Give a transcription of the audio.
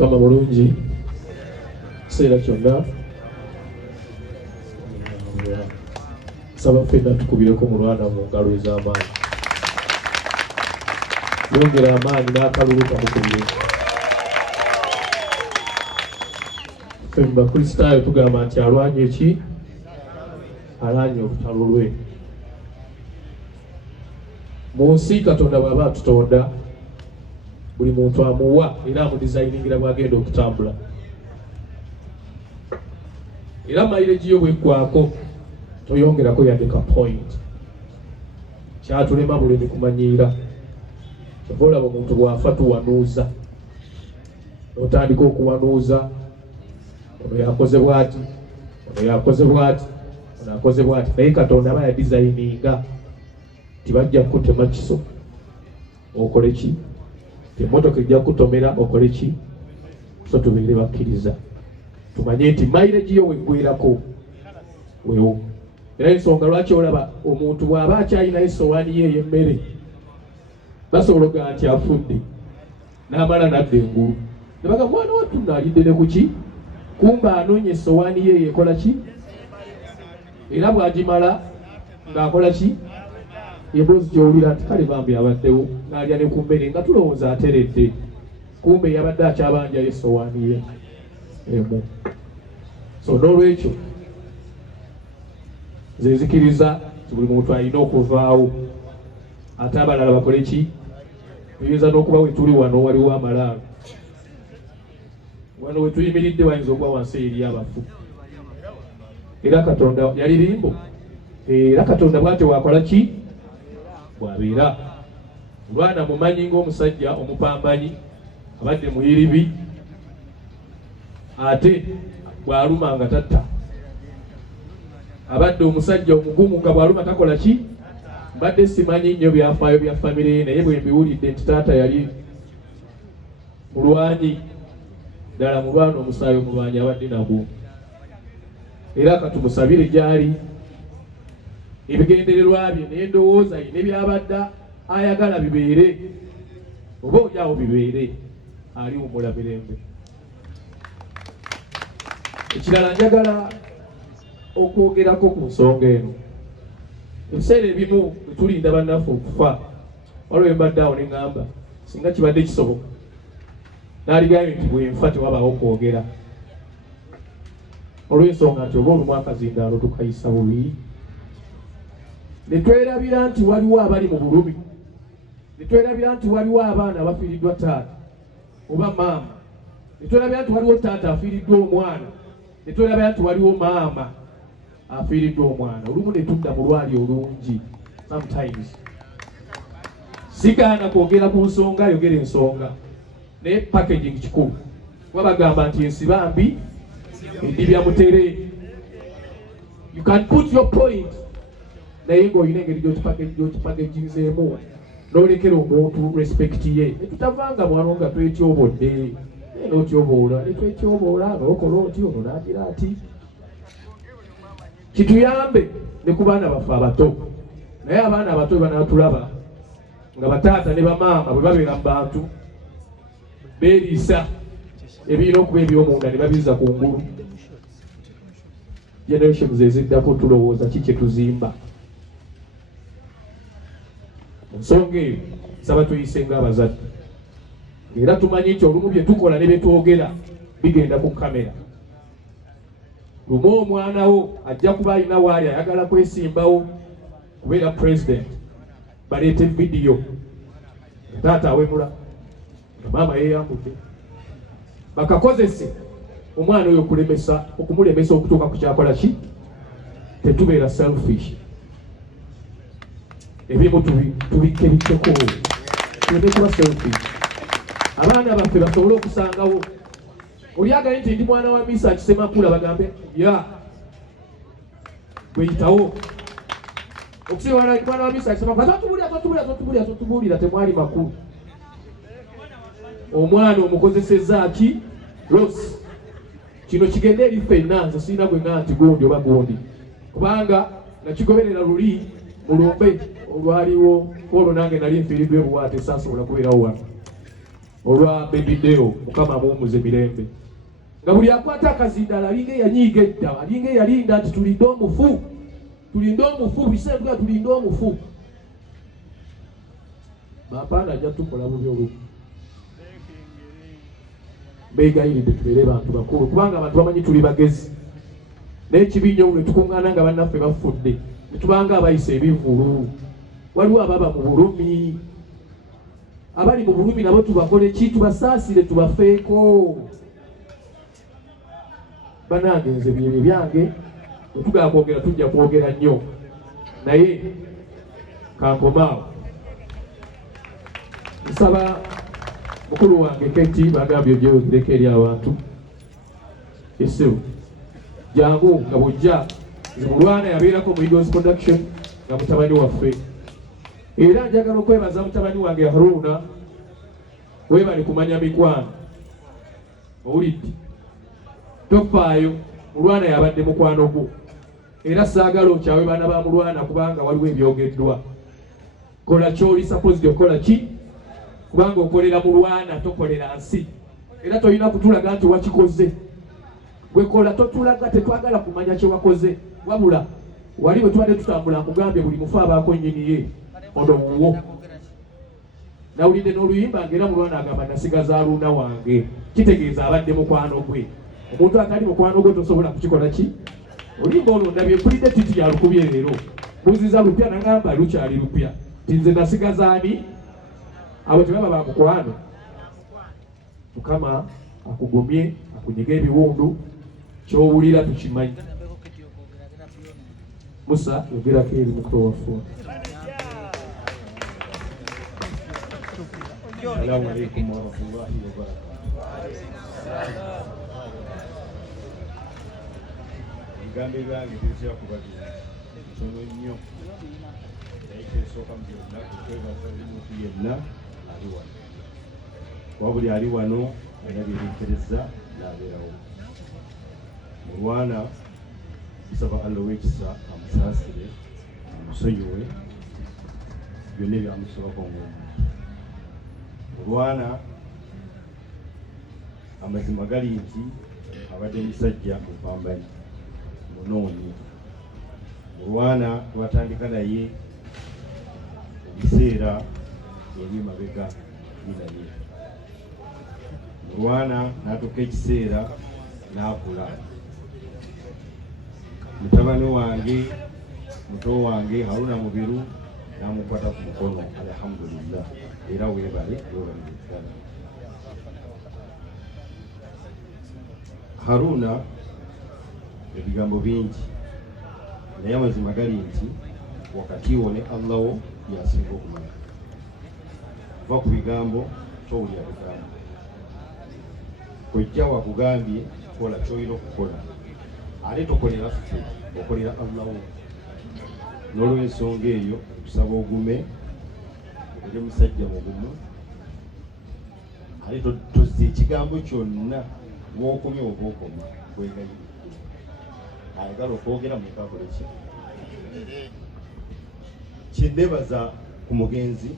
kama bulungi kiseera kyonna saba ffenna tukubireko mulwana mu ngalo ez'amaanyi yongera amaanyi n'akalulu kamukubire ffe mu bakristaayo tugamba nti alwanye eki alanye olutalo lwe mu nsi Katonda bw'aba atutonda buli muntu amuwa era amudizayiningira bw'agenda okutambula era mayireji yo bweggwako toyongerako yandeka point kyatulema bulemi kumanyiira kyova olaba omuntu bw'afa tuwanuuza otandika okuwanuuza ono yakoze bw'ati ono yakoze bw'ati ono akoze bw'ati naye Katonda aba yadizayininga tibajja kutema kiso okole ki emotoka ejja kutomera okole ki so tubeere bakkiriza tumanye nti mayireji yo weggwerako wewo era ensonga lwaki olaba omuntu bw'aba akyalina esowaani ye ey'emmere basobola okugaa nti afudde n'amala nadda engulu ne baga mwana wattu naalidde ne ku ki kumba anoonya esowaani ye yekola ki era bw'agimala ng'akola ki emboozi gy'owulira nti kale bambi abaddewo n'alya ne ku mmere nga tulowooza ateredde kumbe yabadde akyabanjayo esowaani ye emu so n'olwekyo nze nzikiriza nti buli muntu alina okuvaawo ate abalala bakole ki tuyinza n'okuba wetuli wano waliwo amalaalo wano wetuyimiridde wayinza okuba wansi eri abafu era Katonda yali limbo era Katonda bw'ate wakola ki bw'abeera olwana mumanyi ng'omusajja omupambanyi abadde muyiribi ate bw'aluma nga tatta abadde omusajja omugumu nga bw'aluma takola ki mbadde simanyi nnyo byafaayo bya famire ye naye bwe mbiwulidde nti taata yali mulwanyi ddala mulwana omusaayi omulwanyi abadde nagwo era katumusabire gy'ali ebigendererwa bye naye ndowooza ye ne byabadde ayagala bibeere oba olyawo bibeere ali wumula mirembe ekirala njagala okwogerako ku nsonga eno ebiseera ebimu tulinda bannaffe okufa waliwo embadde awo ne ŋŋamba singa kibadde kisoboka n'aligambye nti bwenfa tewabaawo kwogera olw'ensonga nti oba olumu akazindaalo tukayisa bubi ne twerabira nti waliwo abali mu bulumi ne twerabira nti waliwo abaana abafiiriddwa taata oba maama ne twerabira nti waliwo taata afiiriddwa omwana ne twerabira nti waliwo maama afiiriddwa omwana olumu ne tudda mu lwali olungi sometimes sigaana kwogera ku nsonga ayogera ensonga naye packaging kikulu kuba bagamba nti ensiba mbi endibya mutere you can put your point naye ng'olina engeri gy'okipackaginzeemu n'olekera omuntu respect ye netutavanga mwano nga twetyobodde n'otyoboola netwetyoboola n'okola oti ono n'agira ati kituyambe ne ku baana baffe abato naye abaana abato banaatulaba nga bataata ne bamaama bwe babeera mu bantu beeriisa ebirina okuba eby'omunda ne babizza ku ngulu generations eziddako tulowooza ki kye tuzimba ensonga eyo nsaba tuyise ng'abazadde era tumanyi nti olumu bye tukola ne bye twogera bigenda ku kamera lumu omwana wo ajja kuba alina waali ayagala kwesimbawo kubeera president baleete vidiyo taata awemula maama yeeyambudde bakakozese omwana oyo okumulemesa okutuuka ku kyakola ki tetubeera selfish ebimu tubikke bikkeko tuleme kuba selfish abaana baffe basobole okusangawo oli agaye nti ndi mwana wa Meseach Ssemakula bagambe ya bweyitawo okusiba mwana wa Meseach Ssemakula totubuulira temwali makulu omwana omukozesezza ki Ross kino kigende eri ffenna nze sirina gwe nga nti gundi oba gundi kubanga nakigoberera luli mulumbe olwaliwo olwo nange nali nfiiriddwa ebuwaate sansobola kubeerawo wano olwa bebideo mukama amuwumuze mirembe nga buli akwata akazindala alinga eyanyiiga edda alinga eyalinda nti tulinde omufu biseera tulinde omufu bapaana ajja tukola bubi olumu beegayiridde tubeere bantu bakulu kubanga abantu bamanyi tuli bagezi n'ekibiinyo ne tukuŋŋaana nga bannaffe bafudde ne tubanga abayisa ebivulu waliwo ababa mu bulumi abali mu bulumi nabo tubakole ki tubasaasire tubafeeko banange nze byebyo byange bwetugala kwogera tujja kwogera nnyo naye kankomaawo nsaba mukulu wange keti bagambye byogereko eri abantu esebo jangu nga bwojja Mulwana yabeerako mu Eagles Production nga mutabani waffe era njagala okwebaza mutabani wange Haruna webali kumanya mikwano owulidde tofaayo Mulwana yabadde mukwano gwo era saagala okyawe baana ba Mulwana kubanga waliwo ebyogeddwa kola kyoli supposed okola ki kubanga okolera Mulwana tokolera nsi era tolina kutulaga nti wakikoze gwekola totulaga tetwagala kumanya kye wakoze wabula wali bwe tubadde tutambula nkugambye buli mufu abaako nnyini ye ono wuwo nawulidde n'oluyimba ng'era Mulwana agamba nasigaza Haruna wange kitegeeza abadde mukwano gwe omuntu atali mukwano gwe tosobola kukikola ki oluyimba olwo ndabye mpulidde titi ya lukubye leero buziza lupya nagamba lukyali lupya tinze nasigaza ani abo tebaba ba mukwano Mukama akugumye akunyiga ebiwundu kyowulira tukimanyi Musa yogerako eri mukulu waffe Assalamu alaikum warahmatullahi wabarakatuh Bigambo byange bizira kubadde kitono nnyo naye kyesooka mu byonna okwebaza omuntu yenna ali wano wabuli ali wano era byerenkereza n'abeerawo Mulwana nsaba Allah w'ekisa amusaasire amusonyiwe byonna ebyamusobako ng'omuntu Mulwana amazima gali nti abadde musajja mupambanyi munoonyi Mulwana twatandika naye ebiseera eby'emabega binaye Mulwana n'atuuka ekiseera n'akula mutabani wange muto wange Haruna Mubiru n'amukwata ku mukono alhamdulillah era weebale ddala Haruna ebigambo bingi naye amazima gali nti wakati wo ne Allah wo yasinga okumanya kuva ku bigambo towulira bigambo kojja wakugambye kola kyolina okukola ate tokolera ffe okolera Allah wo n'olw'ensonga eyo tusaba ogume obeere musajja mugumu ate tozza ekigambo kyonna w'okomye oba okoma kwegayira ayagala okwogera mukakole ki kinnebaza ku mugenzi